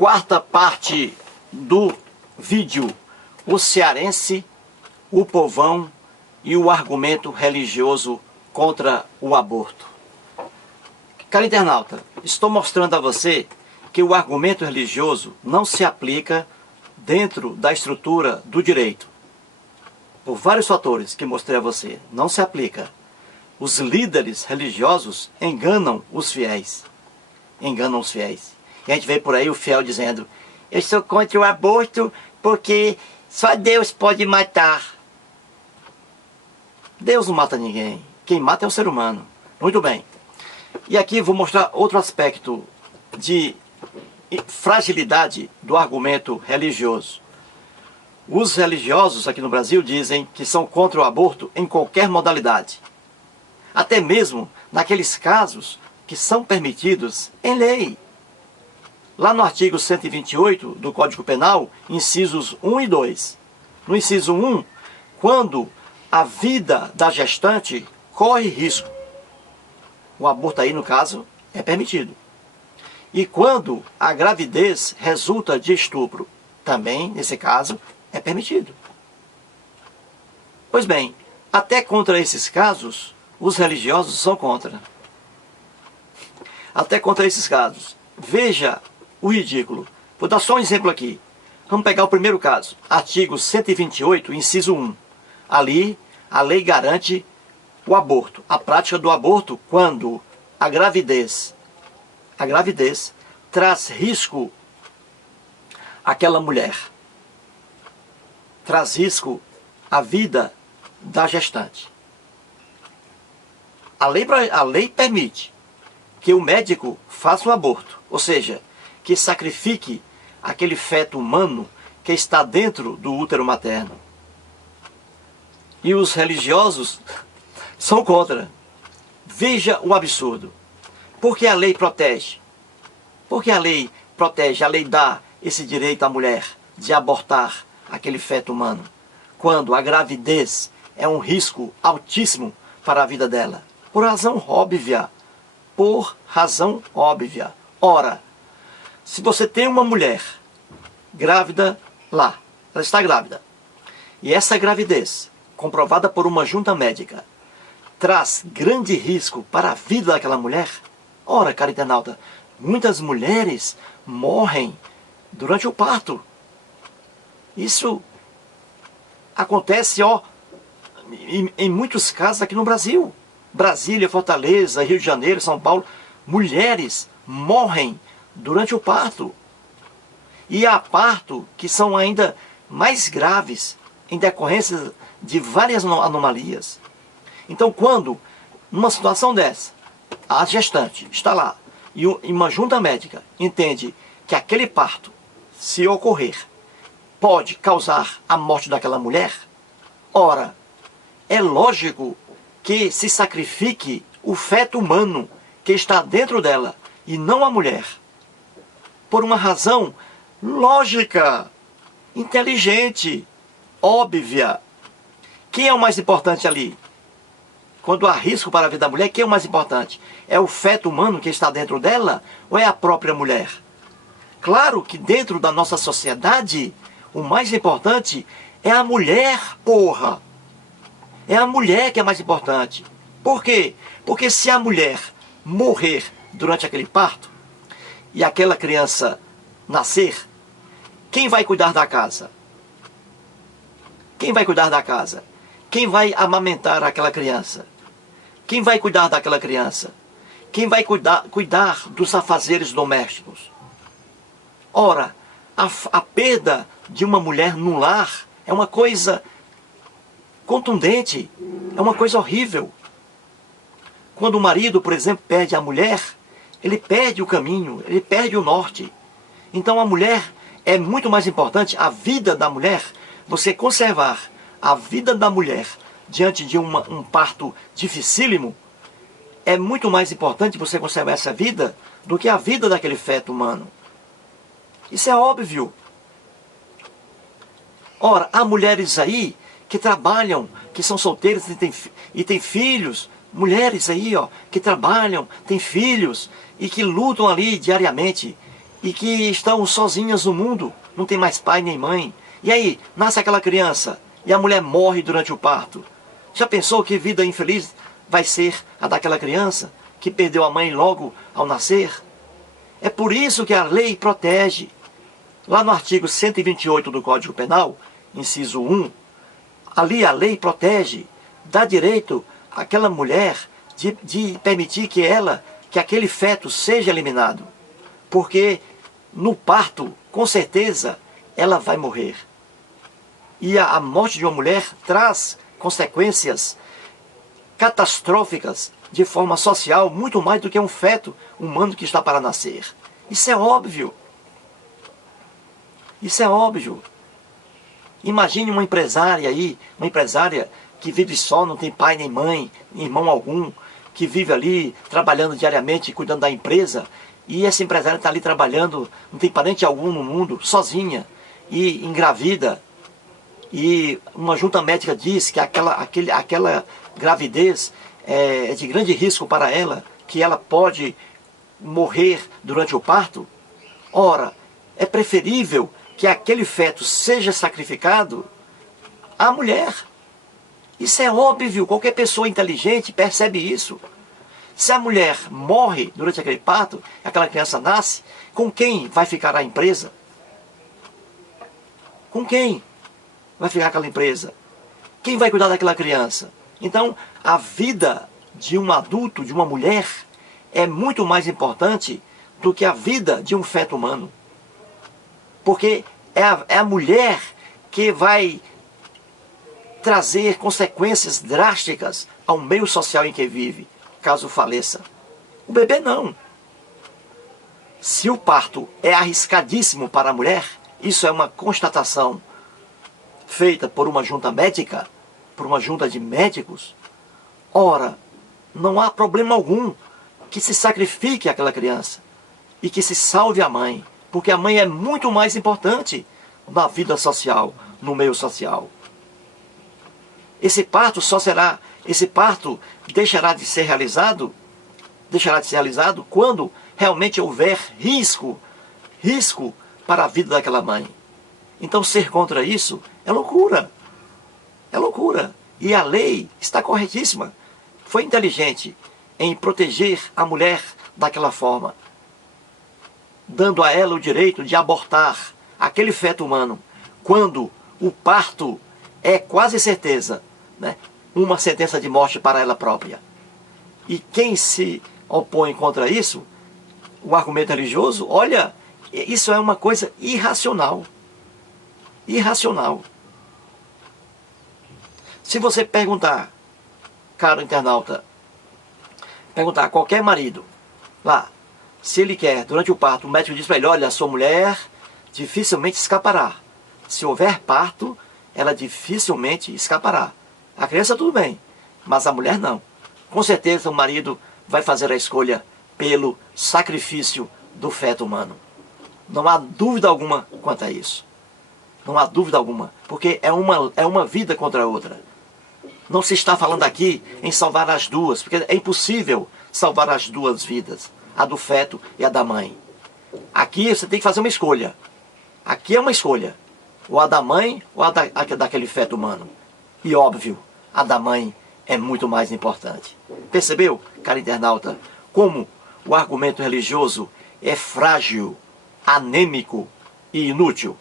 quarta parte do vídeo: o cearense, o povão e o argumento religioso contra o aborto. Caro internauta, estou mostrando a você que o argumento religioso não se aplica dentro da estrutura do direito. Por vários fatores que mostrei a você, não se aplica. Os líderes religiosos enganam os fiéis. Enganam os fiéis. E a gente vê por aí o fiel dizendo: eu sou contra o aborto porque só Deus pode matar. Deus não mata ninguém. Quem mata é o ser humano. Muito bem. E aqui vou mostrar outro aspecto de fragilidade do argumento religioso. Os religiosos aqui no Brasil dizem que são contra o aborto em qualquer modalidade. Até mesmo naqueles casos que são permitidos em lei. Lá no artigo 128 do Código Penal, incisos 1 e 2. No inciso 1, quando a vida da gestante corre risco, o aborto aí, no caso, é permitido. E quando a gravidez resulta de estupro, também, nesse caso, é permitido. Pois bem, até contra esses casos, os religiosos são contra. Até contra esses casos. Veja o ridículo. Vou dar só um exemplo aqui. Vamos pegar o primeiro caso. Artigo 128, inciso 1. Ali, a lei garante o aborto. A prática do aborto quando a gravidez traz risco àquela mulher. Traz risco à vida da gestante. A lei permite que o médico faça um aborto, ou seja, que sacrifique aquele feto humano que está dentro do útero materno. E os religiosos são contra. Veja o absurdo. Porque a lei protege? Porque a lei protege, a lei dá esse direito à mulher de abortar aquele feto humano, quando a gravidez é um risco altíssimo para a vida dela. Por razão óbvia. Por razão óbvia. Ora, se você tem uma mulher grávida lá, ela está grávida, e essa gravidez, comprovada por uma junta médica, traz grande risco para a vida daquela mulher, ora, caro internauta, muitas mulheres morrem durante o parto. Isso acontece, em muitos casos aqui no Brasil. Brasília, Fortaleza, Rio de Janeiro, São Paulo. Mulheres morrem durante o parto. E há parto que são ainda mais graves em decorrência de várias anomalias. Então, quando, numa situação dessa, a gestante está lá e uma junta médica entende que aquele parto, se ocorrer, pode causar a morte daquela mulher, ora, é lógico que se sacrifique o feto humano que está dentro dela e não a mulher. Por uma razão lógica, inteligente, óbvia. Quem é o mais importante ali? Quando há risco para a vida da mulher, quem é o mais importante? É o feto humano que está dentro dela ou é a própria mulher? Claro que dentro da nossa sociedade, o mais importante é a mulher, porra. É a mulher que é mais importante. Por quê? Porque se a mulher morrer durante aquele parto e aquela criança nascer, quem vai cuidar da casa? Quem vai cuidar da casa? Quem vai amamentar aquela criança? Quem vai cuidar daquela criança? Quem vai cuidar dos afazeres domésticos? Ora, a perda de uma mulher no lar é uma coisa contundente, é uma coisa horrível. Quando o marido, por exemplo, perde a mulher, ele perde o caminho, ele perde o norte. Então a mulher é muito mais importante, a vida da mulher, você conservar a vida da mulher diante de um parto dificílimo, é muito mais importante você conservar essa vida do que a vida daquele feto humano. Isso é óbvio. Ora, há mulheres aí que trabalham, que são solteiras e têm filhos, mulheres aí, que trabalham, têm filhos e que lutam ali diariamente e que estão sozinhas no mundo, não tem mais pai nem mãe. E aí, nasce aquela criança e a mulher morre durante o parto. Já pensou que vida infeliz vai ser a daquela criança que perdeu a mãe logo ao nascer? É por isso que a lei protege. Lá no artigo 128 do Código Penal, inciso 1, ali a lei protege, dá direito àquela mulher de permitir que aquele feto seja eliminado. Porque no parto, com certeza, ela vai morrer. E a morte de uma mulher traz consequências catastróficas de forma social, muito mais do que um feto humano que está para nascer. Isso é óbvio. Isso é óbvio. Imagine uma empresária aí, uma empresária que vive só, não tem pai nem mãe, irmão algum, que vive ali trabalhando diariamente, cuidando da empresa, e essa empresária está ali trabalhando, não tem parente algum no mundo, sozinha, e engravida, e uma junta médica diz que aquela gravidez é de grande risco para ela, que ela pode morrer durante o parto. Ora, é preferível que aquele feto seja sacrificado à mulher. Isso é óbvio, qualquer pessoa inteligente percebe isso. Se a mulher morre durante aquele parto, aquela criança nasce, com quem vai ficar a empresa? Com quem vai ficar aquela empresa? Quem vai cuidar daquela criança? Então, a vida de um adulto, de uma mulher, é muito mais importante do que a vida de um feto humano. Porque é a mulher que vai trazer consequências drásticas ao meio social em que vive, caso faleça. O bebê não. Se o parto é arriscadíssimo para a mulher, isso é uma constatação feita por uma junta médica, por uma junta de médicos. Ora, não há problema algum que se sacrifique aquela criança e que se salve a mãe, porque a mãe é muito mais importante na vida social, no meio social. Esse parto deixará de ser realizado quando realmente houver risco para a vida daquela mãe. Então ser contra isso é loucura. É loucura. E a lei está corretíssima. Foi inteligente em proteger a mulher daquela forma, dando a ela o direito de abortar aquele feto humano quando o parto é quase certeza, né, uma sentença de morte para ela própria. E quem se opõe contra isso, o argumento religioso, olha, isso é uma coisa irracional. Irracional. Se você perguntar, caro internauta, perguntar a qualquer marido lá, se ele quer, durante o parto, o médico diz para ele, olha, a sua mulher dificilmente escapará. Se houver parto, ela dificilmente escapará. A criança tudo bem, mas a mulher não. Com certeza o marido vai fazer a escolha pelo sacrifício do feto humano. Não há dúvida alguma quanto a isso. Não há dúvida alguma, porque é uma vida contra a outra. Não se está falando aqui em salvar as duas, porque é impossível salvar as duas vidas, a do feto e a da mãe. Aqui você tem que fazer uma escolha. Aqui é uma escolha, ou a da mãe ou a daquele feto humano. E óbvio, a da mãe é muito mais importante. Percebeu, cara internauta, como o argumento religioso é frágil, anêmico e inútil?